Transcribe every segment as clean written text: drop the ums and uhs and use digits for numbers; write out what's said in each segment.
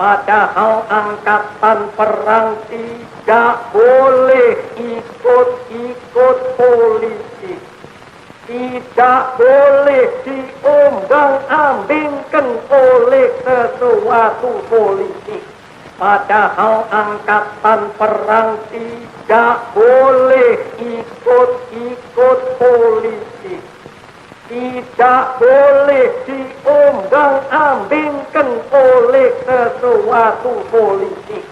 Padahal angkatan perang tidak boleh ikut-ikut politik, tidak boleh diombang-ambingkan oleh sesuatu politik. Padahal angkatan perang tidak boleh ikut-ikut politik, tidak boleh diombang-ambingkan oleh sesuatu politik.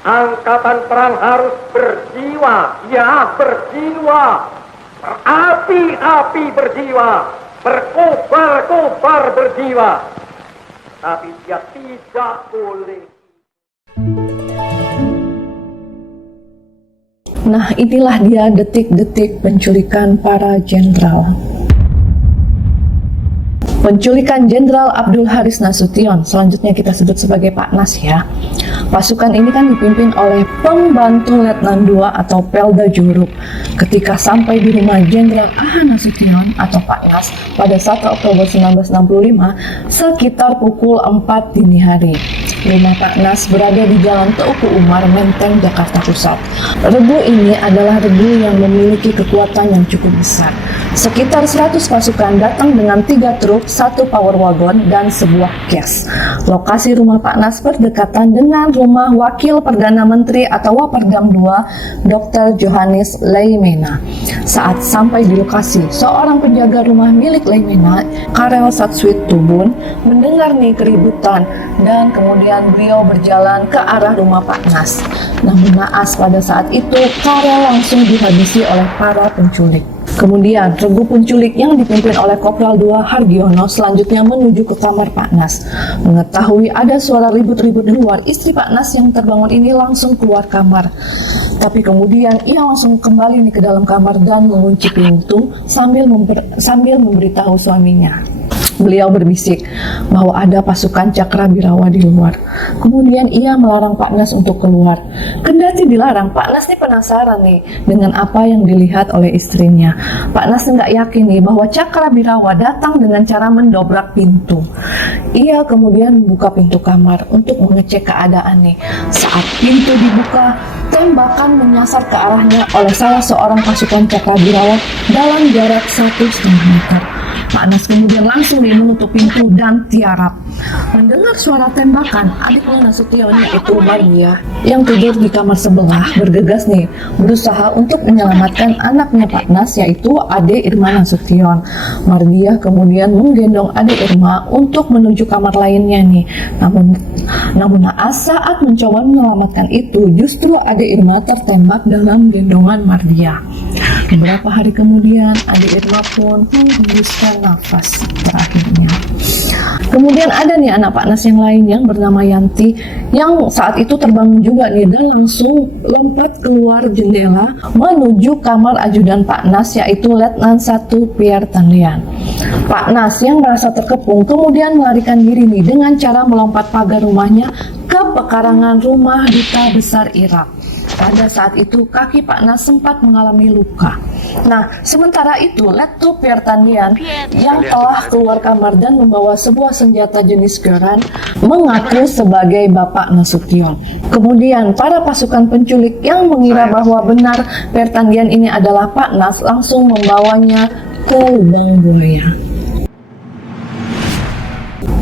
Angkatan perang harus berjiwa, ya berjiwa, berapi-api berjiwa, berkobar-kobar berjiwa. Tapi dia tidak boleh. Nah, inilah dia detik-detik penculikan para jenderal. Penculikan Jenderal Abdul Haris Nasution, selanjutnya kita sebut sebagai Pak Nas ya. Pasukan ini kan dipimpin oleh pembantu Letnan II atau Pelda Juruk. Ketika sampai di rumah Jenderal A.H. Nasution atau Pak Nas pada 1 Oktober 1965 sekitar pukul 4 dini hari. Rumah Pak Nas berada di Jalan Teuku Umar, Menteng, Jakarta Pusat. Regu ini adalah regu yang memiliki kekuatan yang cukup besar. Sekitar 100 pasukan datang dengan 3 truk, 1 power wagon, dan sebuah kios. Lokasi rumah Pak Nas berdekatan dengan rumah Wakil Perdana Menteri atau Waperdam II, Dr. Johannes Leimena. Saat sampai di lokasi, seorang penjaga rumah milik Leimena, Karel Satswit Tubun, mendengar nih keributan dan kemudian beliau berjalan ke arah rumah Pak Nas. Namun naas pada saat itu, Karel langsung dihabisi oleh para penculik. Kemudian, regu penculik yang dipimpin oleh Kopral II Hardiono selanjutnya menuju ke kamar Pak Nas. Mengetahui ada suara ribut-ribut di luar, istri Pak Nas yang terbangun ini langsung keluar kamar. Tapi kemudian ia langsung kembali ke dalam kamar dan mengunci pintu sambil memberitahu suaminya. Beliau berbisik bahwa ada pasukan Cakrabirawa di luar. Kemudian ia melarang Pak Nas untuk keluar. Kendati dilarang, Pak Nas nih penasaran nih dengan apa yang dilihat oleh istrinya. Pak Nas nggak yakin nih bahwa Cakrabirawa datang dengan cara mendobrak pintu. Ia kemudian membuka pintu kamar untuk mengecek keadaan nih. Saat pintu dibuka, tembakan menyasar ke arahnya oleh salah seorang pasukan Cakrabirawa dalam jarak 1,5 meter. Pak Nas kemudian langsung menutup pintu dan tiarap. Mendengar suara tembakan, adiknya Nasution yaitu Mardia yang tidur di kamar sebelah bergegas nih berusaha untuk menyelamatkan anaknya Pak Nas yaitu Ade Irma Nasution. Mardia kemudian menggendong Ade Irma untuk menuju kamar lainnya nih. Namun naas saat mencoba menyelamatkan itu justru Ade Irma tertembak dalam gendongan Mardia. Beberapa hari kemudian Ade Irma pun menghembuskan nafas terakhirnya. Kemudian ada nih anak Pak Nas yang lain yang bernama Yanti yang saat itu terbangun juga nih dan langsung lompat keluar jendela menuju kamar ajudan Pak Nas yaitu Letnan I Pierre Tanlian. Pak Nas yang merasa terkepung kemudian melarikan diri nih dengan cara melompat pagar rumahnya ke pekarangan rumah Duta Besar Irak. Pada saat itu kaki Pak Nas sempat mengalami luka. Nah, sementara itu Lettu Pierre Tanlian yang telah keluar kamar dan membawa sebuah senjata jenis Garand mengaku sebagai Bapak Nasution. Kemudian para pasukan penculik yang mengira bahwa benar Pierre Tanlian ini adalah Pak Nas langsung membawanya ke lubang buaya.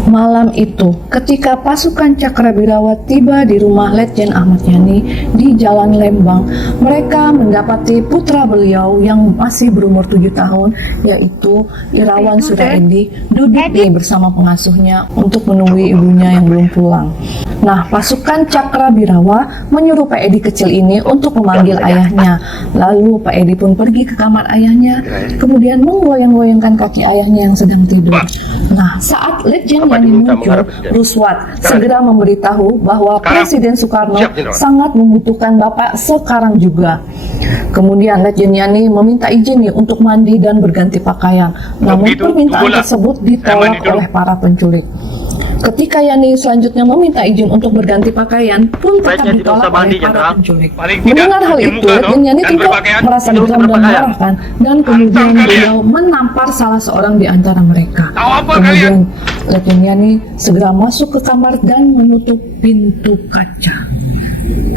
Malam itu, ketika pasukan Cakrabirawa tiba di rumah Letjen Ahmad Yani di Jalan Lembang, mereka mendapati putra beliau yang masih berumur 7 tahun, yaitu Irawan Suraedi, duduk bersama pengasuhnya untuk menunggu ibunya yang belum pulang. Nah, pasukan Cakrabirawa menyuruh Pak Edi kecil ini untuk memanggil ayahnya. Lalu Pak Edi pun pergi ke kamar ayahnya, kemudian menggoyang-goyangkan kaki ayahnya yang sedang tidur. Nah, saat Letjen Yani muncul, Ruswat segera memberitahu bahwa Presiden Soekarno sangat membutuhkan Bapak sekarang juga. Kemudian Letjen Yani meminta izin untuk mandi dan berganti pakaian. Namun permintaan tersebut ditolak oleh para penculik. Ketika Yani selanjutnya meminta izin untuk berganti pakaian pun tetap Baiknya tidak ditolak usah mandi, oleh para Jenderal. penculik. Paling tidak Mendengar hal cuci itu, muka dong, Yani dan tidak berpakaian. merasa Tidak usah geram dan berpakaian. marahkan, dan kemudian Antang kalian. beliau menampar salah seorang di antara mereka. Tahu apa Kemudian Letjen Yani segera masuk ke kamar dan menutup pintu kaca.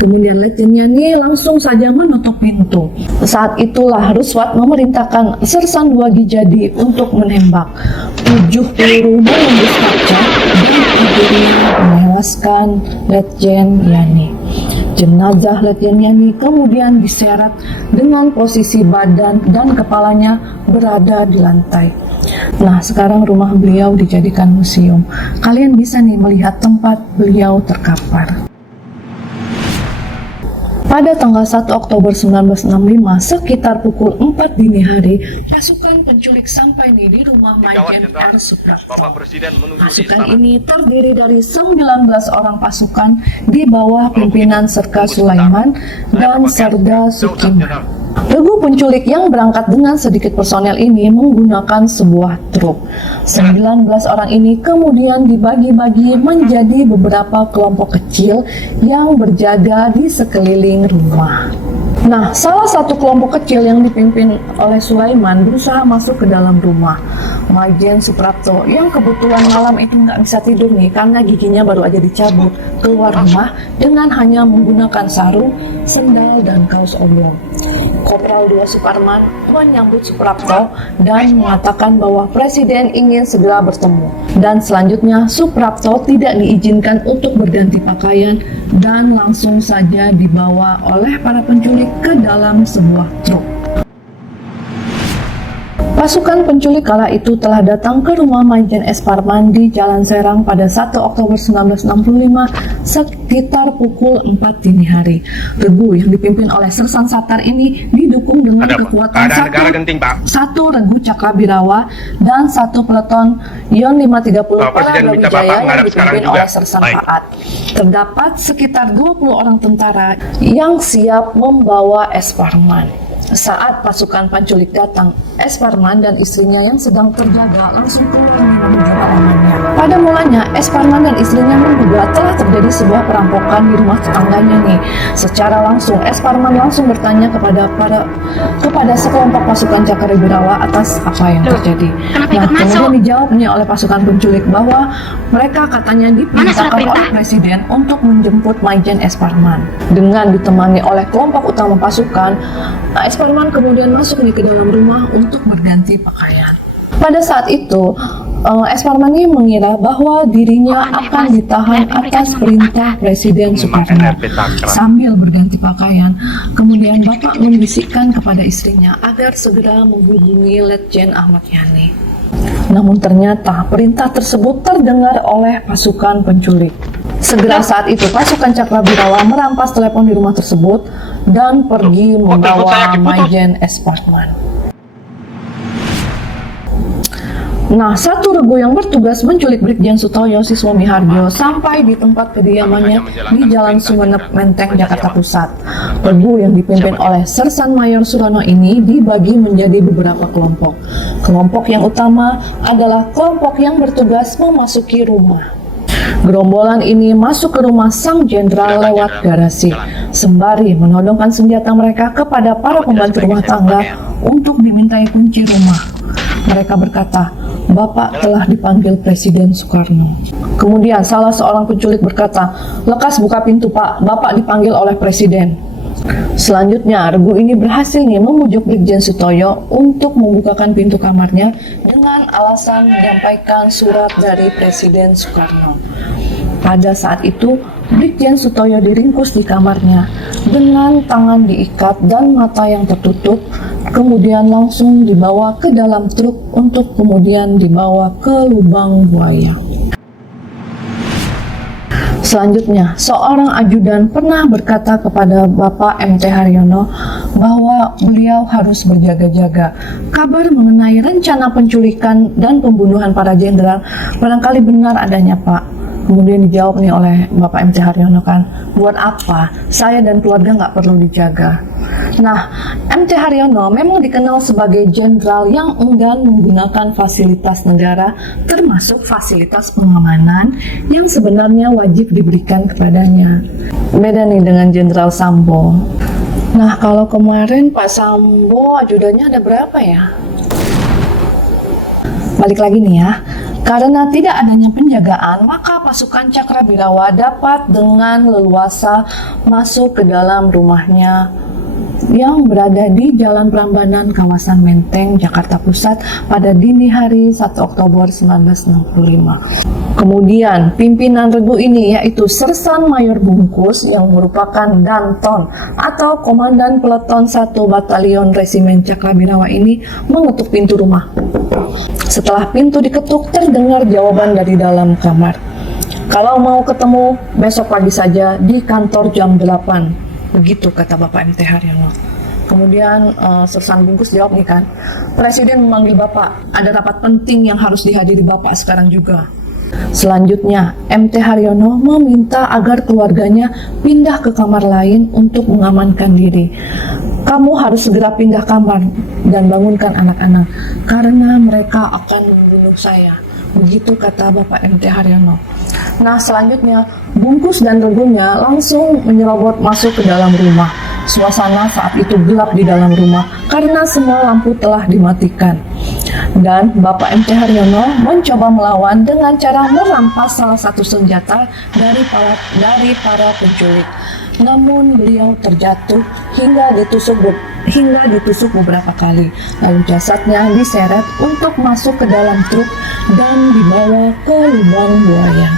Kemudian Letjen Yani langsung saja menutup pintu. Saat itulah Ruswat memerintahkan Sersan 2 Gijadi untuk menembak. 7 peluru menembus kaca dan akhirnya menewaskan Letjen Yani. Jenazah Letjen Yani kemudian diseret dengan posisi badan dan kepalanya berada di lantai. Nah, sekarang rumah beliau dijadikan museum. Kalian bisa nih melihat tempat beliau terkapar. Pada tanggal 1 Oktober 1965, sekitar pukul 4 dini hari, pasukan penculik sampai nih di rumah Gawat, Majen Jenderal. R. Suprapto. Bapak Presiden menunggu di Pasukan istana. ini terdiri dari 19 orang pasukan di bawah pimpinan Serka Sulaiman dan Serda Sukiman. Regu penculik yang berangkat dengan sedikit personel ini menggunakan sebuah truk. 19 orang ini kemudian dibagi-bagi menjadi beberapa kelompok kecil yang berjaga di sekeliling rumah. Nah, salah satu kelompok kecil yang dipimpin oleh Sulaiman berusaha masuk ke dalam rumah. Majen Suprapto yang kebetulan malam itu nggak bisa tidur nih karena giginya baru aja dicabut, keluar rumah dengan hanya menggunakan sarung, sendal, dan kaos oblong. Kopral II Suparman menyambut Suprapto dan mengatakan bahwa Presiden ingin segera bertemu. Dan selanjutnya Suprapto tidak diizinkan untuk berganti pakaian dan langsung saja dibawa oleh para penculik ke dalam sebuah truk. Pasukan penculik kala itu telah datang ke rumah Majen S. Parman di Jalan Serang pada 1 Oktober 1965 sekitar pukul 4 dini hari. Regu yang dipimpin oleh Sersan Satar ini didukung dengan Ada apa? kekuatan Keadaan negara genting, Pak. satu regu Cakrabirawa dan satu peleton Yon 530 Pak Presiden minta Bapak Brawijaya yang menghadap sekarang dipimpin juga. oleh Sersan Baik. Faat. Terdapat sekitar 20 orang tentara yang siap membawa S. Parman. Saat pasukan penculik datang, S. Parman dan istrinya yang sedang terjaga langsung keluar menuju halamannya. Pada mulanya, S. Parman dan istrinya menduga telah terjadi sebuah perampokan di rumah tetangganya nih. Secara langsung, S. Parman langsung bertanya kepada sekelompok pasukan Cakrabirawa atas apa yang terjadi. Nah, kemudian dijawabnya oleh pasukan penculik bahwa mereka katanya diperintahkan oleh Presiden untuk menjemput Majen S. Parman. Dengan ditemani oleh kelompok utama pasukan, S. Parman kemudian masuk nih ke dalam rumah untuk berganti pakaian. Pada saat itu, S. Parman ini mengira bahwa dirinya akan ditahan atas perintah Presiden Soekarno. Sambil berganti pakaian, kemudian Bapak membisikkan kepada istrinya agar segera menghubungi Letjen Ahmad Yani. Namun ternyata perintah tersebut terdengar oleh pasukan penculik. Segera saat itu pasukan Cakrabirawa merampas telepon di rumah tersebut dan pergi membawa Majen S. Parman. Nah, satu regu yang bertugas menculik Brigjen Sutoyo Siswo Miharjo sampai di tempat kediamannya di Jalan Sumenep, Menteng, Jakarta Pusat. Regu yang dipimpin oleh Sersan Mayor Surono ini dibagi menjadi beberapa kelompok. Kelompok yang utama adalah kelompok yang bertugas memasuki rumah. Gerombolan ini masuk ke rumah sang jenderal lewat garasi, sembari menodongkan senjata mereka kepada para pembantu rumah tangga untuk dimintai kunci rumah. Mereka berkata, "Bapak telah dipanggil Presiden Soekarno." Kemudian salah seorang penculik berkata, "Lekas buka pintu, Pak, Bapak dipanggil oleh Presiden." Selanjutnya, regu ini berhasil nih membujuk Brigjen Sutoyo untuk membukakan pintu kamarnya dengan alasan menyampaikan surat dari Presiden Soekarno. Pada saat itu, Brigjen Sutoyo diringkus di kamarnya dengan tangan diikat dan mata yang tertutup, kemudian langsung dibawa ke dalam truk untuk kemudian dibawa ke lubang buaya. Selanjutnya, seorang ajudan pernah berkata kepada Bapak MT Haryono bahwa beliau harus berjaga-jaga. Kabar mengenai rencana penculikan dan pembunuhan para jenderal barangkali benar adanya, Pak. Kemudian dijawab nih oleh Bapak MT Haryono kan, buat apa? Saya dan keluarga nggak perlu dijaga. Nah, MT Haryono memang dikenal sebagai jenderal yang enggan menggunakan fasilitas negara, termasuk fasilitas pengamanan yang sebenarnya wajib diberikan kepadanya. Beda nih dengan Jenderal Sambo. Nah, kalau kemarin Pak Sambo ajudannya ada berapa ya? Balik lagi nih ya, karena tidak adanya penjagaan, maka pasukan Cakrabirawa dapat dengan leluasa masuk ke dalam rumahnya yang berada di Jalan Prambanan, kawasan Menteng, Jakarta Pusat pada dini hari 1 Oktober 1965. Kemudian pimpinan regu ini yaitu Sersan Mayor Bungkus yang merupakan Danton atau Komandan Peleton 1 Batalion Resimen Cakrabirawa ini mengetuk pintu rumah. Setelah pintu diketuk, terdengar jawaban dari dalam kamar. Kalau mau ketemu, besok pagi saja di kantor jam 8. Begitu kata Bapak MT Haryono. Kemudian Sersan Bungkus jawab nih kan, Presiden memanggil Bapak, ada rapat penting yang harus dihadiri Bapak sekarang juga. Selanjutnya, MT Haryono meminta agar keluarganya pindah ke kamar lain untuk mengamankan diri. Kamu harus segera pindah kamar dan bangunkan anak-anak, karena mereka akan membunuh saya. Begitu kata Bapak MT Haryono. Nah, selanjutnya Bungkus dan regunya langsung menyerobot masuk ke dalam rumah. Suasana saat itu gelap di dalam rumah karena semua lampu telah dimatikan. Dan Bapak MT Haryono mencoba melawan dengan cara merampas salah satu senjata dari para penculik. Namun beliau terjatuh hingga ditusuk beberapa kali. Lalu jasadnya diseret untuk masuk ke dalam truk dan dibawa ke lubang buaya.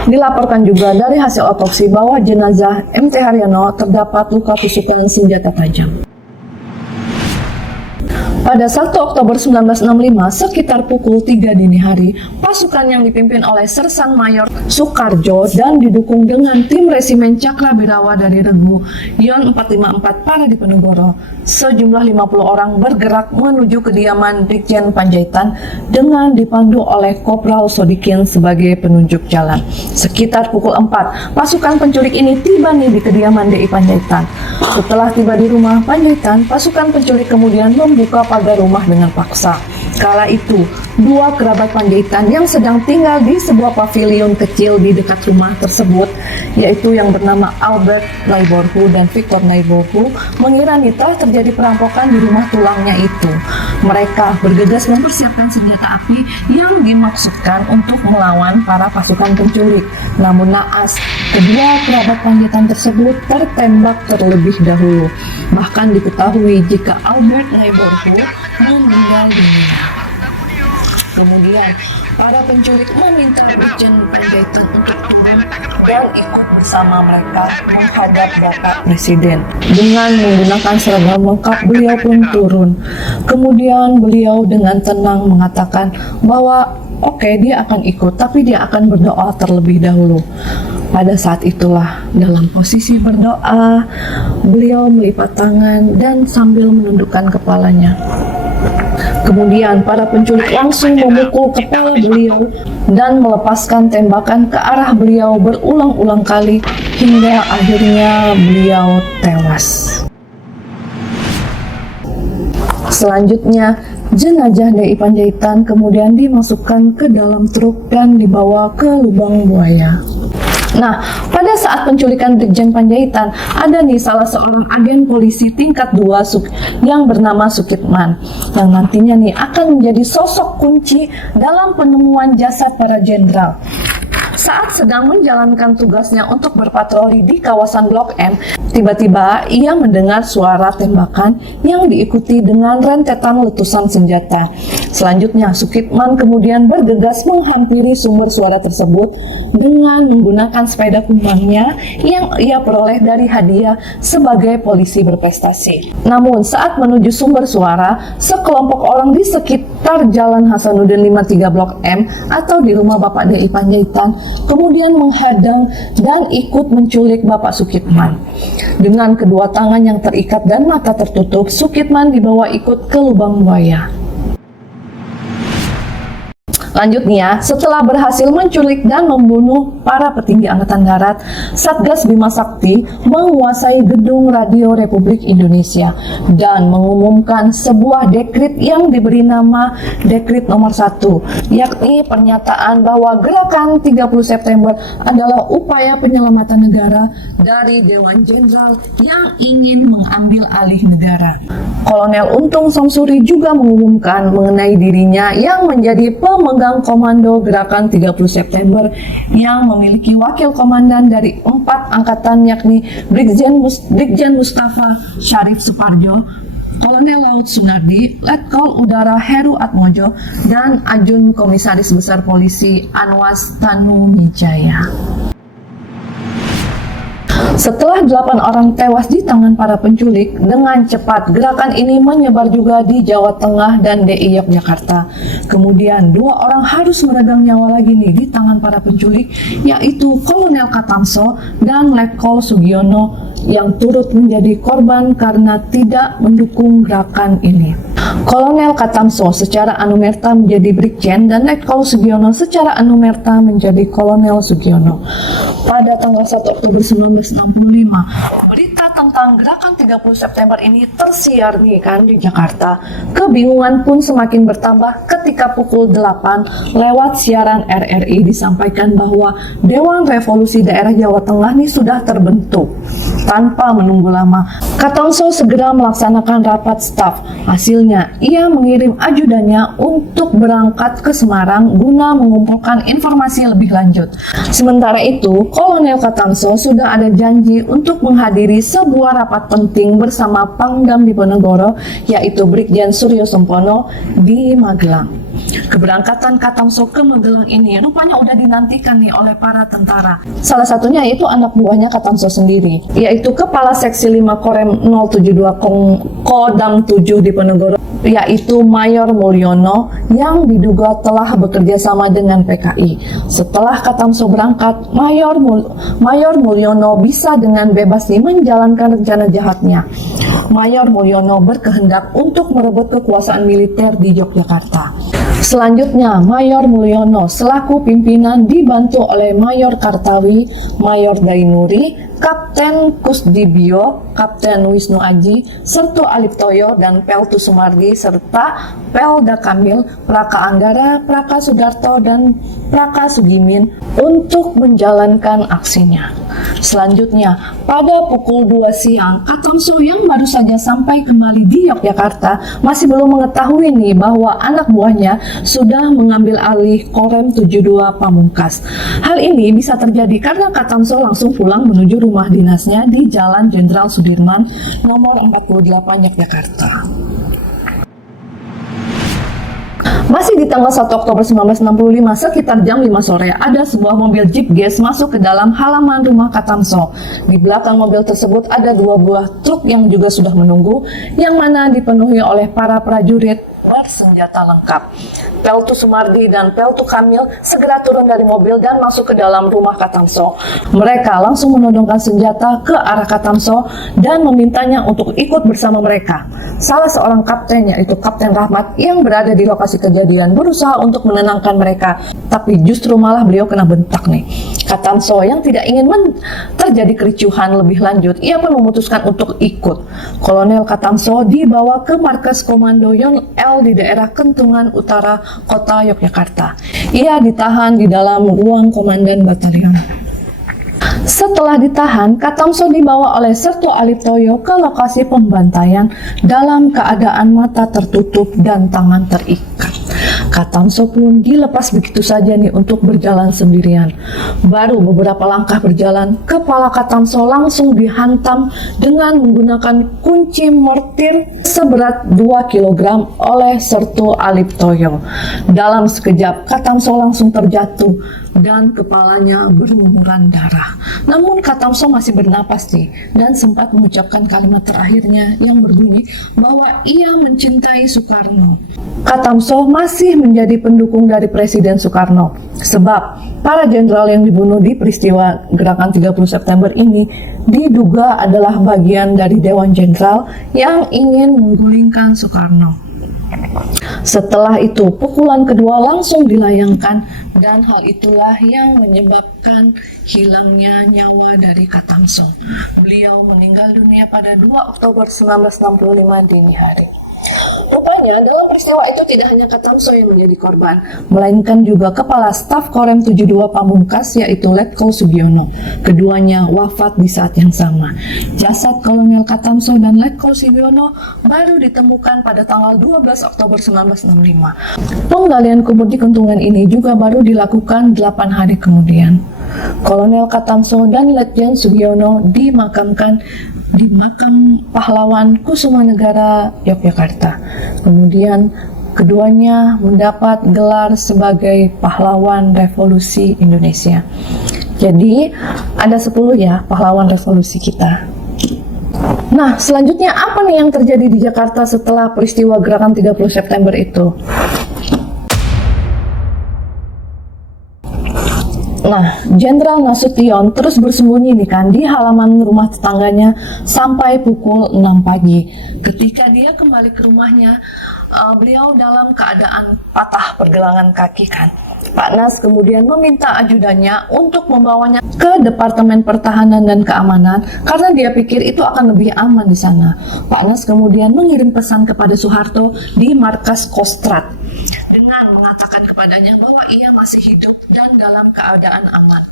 Dilaporkan juga dari hasil otopsi bahwa jenazah MT Haryono terdapat luka tusukan senjata tajam. Pada 1 Oktober 1965, sekitar pukul 3 dini hari, pasukan yang dipimpin oleh Sersan Mayor Soekarjo dan didukung dengan tim Resimen Cakrabirawa dari Regu Yon 454 Paradiponegoro, sejumlah 50 orang bergerak menuju kediaman Ditjen Panjaitan dengan dipandu oleh Kopral Sodikin sebagai penunjuk jalan. Sekitar pukul 4, pasukan penculik ini tiba nih di kediaman DI Panjaitan. Setelah tiba di rumah Panjaitan, pasukan penculik kemudian membuka pagar rumah dengan paksa. Kala itu, dua kerabat Panjaitan yang sedang tinggal di sebuah pavilion kecil di dekat rumah tersebut, yaitu yang bernama Albert Naiborhu dan Victor Naiborhu, mengira telah terjadi perampokan di rumah tulangnya itu. Mereka bergegas mempersiapkan senjata api yang dimaksudkan untuk melawan para pasukan penculik. Namun naas, kedua kerabat Panjaitan tersebut tertembak terlebih dahulu. Bahkan diketahui jika Albert Naiborhu meninggal dunia. Kemudian, para penculik meminta Ditjen Panjaitan untuk dan ikut bersama mereka menghadap Bapak Presiden. Dengan menggunakan seragam lengkap, beliau pun turun. Kemudian beliau dengan tenang mengatakan bahwa dia akan ikut, tapi dia akan berdoa terlebih dahulu. Pada saat itulah, dalam posisi berdoa, beliau melipat tangan dan sambil menundukkan kepalanya. Kemudian para penculik langsung memukul kepala beliau dan melepaskan tembakan ke arah beliau berulang-ulang kali hingga akhirnya beliau tewas. Selanjutnya, jenazah DI Panjaitan kemudian dimasukkan ke dalam truk dan dibawa ke lubang buaya. Nah, pada saat penculikan Ditjen Panjaitan, ada nih salah seorang agen polisi tingkat 2 yang bernama Sukitman, yang nantinya nih akan menjadi sosok kunci dalam penemuan jasad para jenderal. Saat sedang menjalankan tugasnya untuk berpatroli di kawasan Blok M, tiba-tiba ia mendengar suara tembakan yang diikuti dengan rentetan letusan senjata. Selanjutnya, Sukitman kemudian bergegas menghampiri sumber suara tersebut dengan menggunakan sepeda kumbangnya yang ia peroleh dari hadiah sebagai polisi berprestasi. Namun, saat menuju sumber suara, sekelompok orang di sekitar Jalan Hasanuddin 53 Blok M atau di rumah Bapak DI Panjaitan kemudian menghadang dan ikut menculik Bapak Sukitman. Dengan kedua tangan yang terikat dan mata tertutup, Sukitman dibawa ikut ke lubang buaya. Lanjutnya, setelah berhasil menculik dan membunuh para petinggi Angkatan Darat, Satgas Bima Sakti menguasai gedung Radio Republik Indonesia dan mengumumkan sebuah dekrit yang diberi nama Dekrit Nomor 1, yakni pernyataan bahwa gerakan 30 September adalah upaya penyelamatan negara dari Dewan Jenderal yang ingin mengambil alih negara. Kolonel Untung Samsuri juga mengumumkan mengenai dirinya yang menjadi pemegang komando gerakan 30 September yang memiliki wakil komandan dari 4 angkatan, yakni Brigjen Mustafa Syarif Suparjo, Kolonel Laut Sunardi, Letkol Udara Heru Atmojo, dan Ajun Komisaris Besar Polisi Anwas Tanumijaya. Setelah 8 orang tewas di tangan para penculik, dengan cepat gerakan ini menyebar juga di Jawa Tengah dan DI Yogyakarta. Kemudian 2 orang harus meregang nyawa lagi nih di tangan para penculik, yaitu Kolonel Katamso dan Letkol Sugiono yang turut menjadi korban karena tidak mendukung gerakan ini. Kolonel Katamso secara anumerta menjadi Brigjen dan Letkol Sugiono secara anumerta menjadi Kolonel Sugiono. Pada tanggal 1 Oktober 1965, berita tentang gerakan 30 September ini tersiar nih kan di Jakarta. Kebingungan pun semakin bertambah ketika pukul 8 lewat siaran RRI disampaikan bahwa Dewan Revolusi Daerah Jawa Tengah nih sudah terbentuk. Tanpa menunggu lama, Katamso segera melaksanakan rapat staf. Hasilnya, ia mengirim ajudannya untuk berangkat ke Semarang guna mengumpulkan informasi lebih lanjut. Sementara itu, Kolonel Katamso sudah ada janji untuk menghadiri sebuah rapat penting bersama Pangdam Diponegoro, yaitu Brigjen Suryo Sempono di Magelang. Keberangkatan Katamso ke Magelang ini rupanya udah dinantikan nih oleh para tentara. Salah satunya itu anak buahnya Katamso sendiri, yaitu Kepala Seksi 5 Korem 072 Kodam 7 Diponegoro, yaitu Mayor Mulyono yang diduga telah bekerja sama dengan PKI. Setelah Katamso berangkat, Mayor Mulyono bisa dengan bebas nih menjalankan rencana jahatnya. Mayor Mulyono berkehendak untuk merebut kekuasaan militer di Yogyakarta. Selanjutnya, Mayor Mulyono selaku pimpinan dibantu oleh Mayor Kartawi, Mayor Dainuri, Kapten Kusdibio, Kapten Wisnu Aji, Sertu Aliptoyo, dan Peltu Sumardi, serta Pelda Kamil, Praka Anggara, Praka Sudarto, dan Praka Sugimin untuk menjalankan aksinya. Selanjutnya, pada pukul 2 siang, Katamso yang baru saja sampai kembali di Yogyakarta masih belum mengetahui nih bahwa anak buahnya sudah mengambil alih Korem 72 Pamungkas. Hal ini bisa terjadi karena Katamso langsung pulang menuju rumah dinasnya di Jalan Jenderal Sudirman nomor 48 Yogyakarta. Masih di tanggal 1 Oktober 1965, sekitar jam 5 sore, ada sebuah mobil Jeep Gas masuk ke dalam halaman rumah Katamso. Di belakang mobil tersebut ada 2 buah truk yang juga sudah menunggu, yang mana dipenuhi oleh para prajurit bersenjata lengkap. Peltu Sumardi dan Peltu Kamil segera turun dari mobil dan masuk ke dalam rumah Katamso. Mereka langsung menodongkan senjata ke arah Katamso dan memintanya untuk ikut bersama mereka. Salah seorang kapten, yaitu Kapten Rahmat, yang berada di lokasi kejadian berusaha untuk menenangkan mereka, tapi justru malah beliau kena bentak nih. Katamso yang tidak ingin terjadi kericuhan lebih lanjut, ia pun memutuskan untuk ikut. Kolonel Katamso dibawa ke markas Komando Yon L di daerah Kentungan Utara, Kota Yogyakarta. Ia ditahan di dalam ruang komandan batalion. Setelah ditahan, Katamso dibawa oleh Sertu Aliptoyo ke lokasi pembantaian dalam keadaan mata tertutup dan tangan terikat. Katamso pun dilepas begitu saja nih untuk berjalan sendirian. Baru beberapa langkah berjalan, kepala Katamso langsung dihantam dengan menggunakan kunci mortir seberat 2 kg oleh Sertu Aliptoyo. Dalam sekejap, Katamso langsung terjatuh dan kepalanya berlumuran darah. Namun Katamso masih bernapas nih dan sempat mengucapkan kalimat terakhirnya yang berbunyi bahwa ia mencintai Soekarno. Katamso masih menjadi pendukung dari Presiden Soekarno, sebab para jenderal yang dibunuh di peristiwa gerakan 30 September ini diduga adalah bagian dari Dewan Jenderal yang ingin menggulingkan Soekarno. Setelah itu, pukulan kedua langsung dilayangkan dan hal itulah yang menyebabkan hilangnya nyawa dari Katamso. Beliau meninggal dunia pada 2 Oktober 1965 dini hari. Rupanya dalam peristiwa itu tidak hanya Katamso yang menjadi korban, melainkan juga Kepala Staf Korem 72 Pamungkas yaitu Letkol Sugiono. Keduanya wafat di saat yang sama. Jasad Kolonel Katamso dan Letkol Sugiono baru ditemukan pada tanggal 12 Oktober 1965. Penggalian kubur di Kentungan ini juga baru dilakukan 8 hari kemudian. Kolonel Katamso dan Letjen Sugiono dimakamkan di makam pahlawan Kusumanegara, Yogyakarta. Kemudian keduanya mendapat gelar sebagai pahlawan revolusi Indonesia. Jadi ada 10 ya pahlawan revolusi kita. Nah, selanjutnya apa nih yang terjadi di Jakarta setelah peristiwa gerakan 30 September itu? Nah, Jenderal Nasution terus bersembunyi nih kan di halaman rumah tetangganya sampai pukul 6 pagi. Ketika dia kembali ke rumahnya, beliau dalam keadaan patah pergelangan kaki kan. Pak Nas kemudian meminta ajudannya untuk membawanya ke Departemen Pertahanan dan Keamanan karena dia pikir itu akan lebih aman di sana. Pak Nas kemudian mengirim pesan kepada Soeharto di markas Kostrad dengan mengatakan kepadanya bahwa ia masih hidup dan dalam keadaan aman.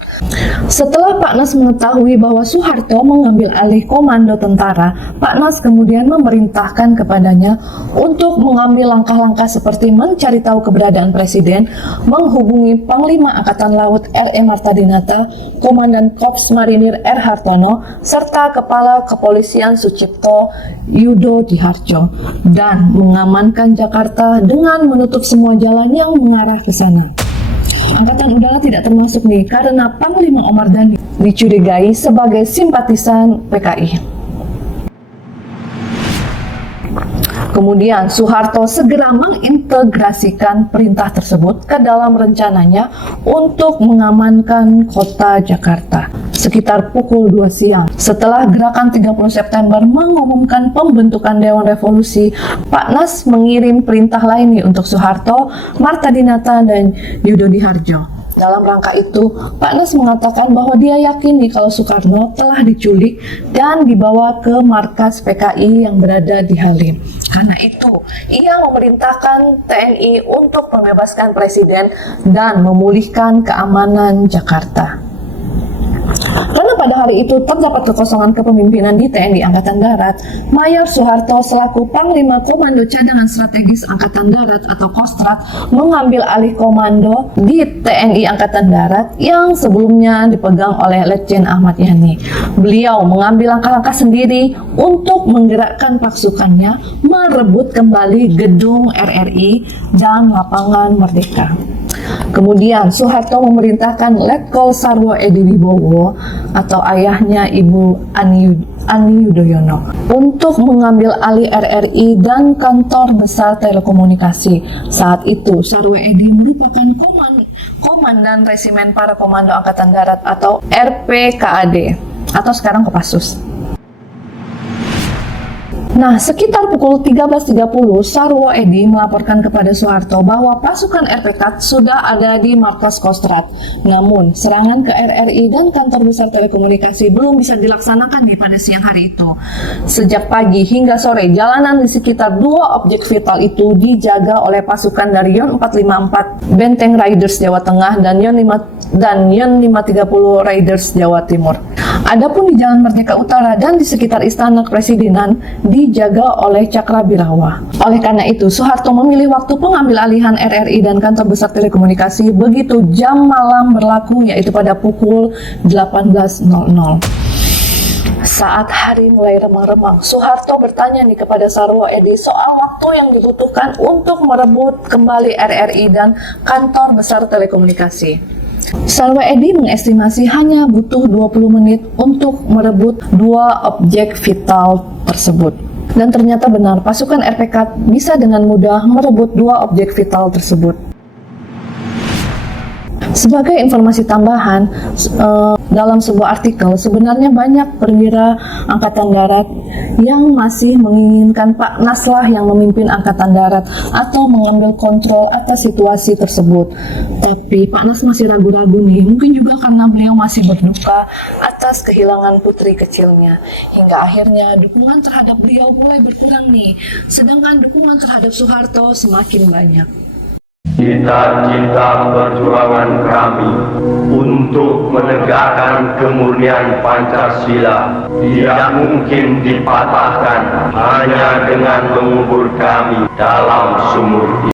Setelah Pak Nas mengetahui bahwa Soeharto mengambil alih komando tentara, Pak Nas kemudian memerintahkan kepadanya untuk mengambil langkah-langkah seperti mencari tahu keberadaan Presiden, menghubungi Panglima Angkatan Laut R.E. Marta Dinata, Komandan Korps Marinir R. Hartono, serta Kepala Kepolisian Sucipto Yudo Diharjo, dan mengamankan Jakarta dengan menutup semua jalan yang mengarah ke sana. Angkatan Udara tidak termasuk nih karena Panglima Omar Dhani dicurigai sebagai simpatisan PKI. Kemudian Soeharto segera mengintegrasikan perintah tersebut ke dalam rencananya untuk mengamankan kota Jakarta. Sekitar pukul 2 siang, setelah gerakan 30 September mengumumkan pembentukan Dewan Revolusi, Pak Nas mengirim perintah lain nih untuk Soeharto, Marta Dinata, dan Yudo Diharjo. Dalam rangka itu, Pak Nas mengatakan bahwa dia yakin nih kalau Soekarno telah diculik dan dibawa ke markas PKI yang berada di Halim. Karena itu, ia memerintahkan TNI untuk membebaskan Presiden dan memulihkan keamanan Jakarta. Karena pada hari itu terdapat kekosongan kepemimpinan di TNI Angkatan Darat, Mayor Soeharto selaku Panglima Komando Cadangan Strategis Angkatan Darat atau Kostrad mengambil alih komando di TNI Angkatan Darat yang sebelumnya dipegang oleh Letjen Ahmad Yani. Beliau mengambil langkah-langkah sendiri untuk menggerakkan pasukannya merebut kembali gedung RRI dan lapangan Merdeka. Kemudian Soeharto memerintahkan Letkol Sarwo Edi Wibowo atau ayahnya Ibu Ani Yudhoyono untuk mengambil alih RRI dan kantor besar telekomunikasi. Saat itu Sarwo Edi merupakan komandan resimen para komando Angkatan Darat atau RPKAD atau sekarang Kopassus. Nah, sekitar pukul 13.30, Sarwo Edi melaporkan kepada Soeharto bahwa pasukan RPK sudah ada di markas Kostrad. Namun, serangan ke RRI dan kantor besar telekomunikasi belum bisa dilaksanakan pada siang hari itu. Sejak pagi hingga sore, jalanan di sekitar 2 objek vital itu dijaga oleh pasukan dari Yon 454 Benteng Riders Jawa Tengah dan Yon 530 Riders Jawa Timur. Adapun di Jalan Merdeka Utara dan di sekitar Istana Kepresidenan dijaga oleh Cakrabirawa. Oleh karena itu, Soeharto memilih waktu pengambil alihan RRI dan kantor besar telekomunikasi begitu jam malam berlaku, yaitu pada pukul 18.00. Saat hari mulai remang-remang, Soeharto bertanya nih kepada Sarwo Edi soal waktu yang dibutuhkan untuk merebut kembali RRI dan kantor besar telekomunikasi. Sarwo Edi mengestimasi hanya butuh 20 menit untuk merebut 2 objek vital tersebut. Dan ternyata benar, pasukan RPK bisa dengan mudah merebut 2 objek vital tersebut. Sebagai informasi tambahan, dalam sebuah artikel, sebenarnya banyak perwira Angkatan Darat yang masih menginginkan Pak Nas lah yang memimpin Angkatan Darat atau mengambil kontrol atas situasi tersebut. Tapi Pak Nas masih ragu-ragu nih, mungkin juga karena beliau masih berduka atas kehilangan putri kecilnya. Hingga akhirnya dukungan terhadap beliau mulai berkurang nih, sedangkan dukungan terhadap Soeharto semakin banyak. Cita-cita perjuangan kami untuk menegakkan kemurnian Pancasila tidak mungkin dipatahkan hanya dengan mengubur kami dalam sumur.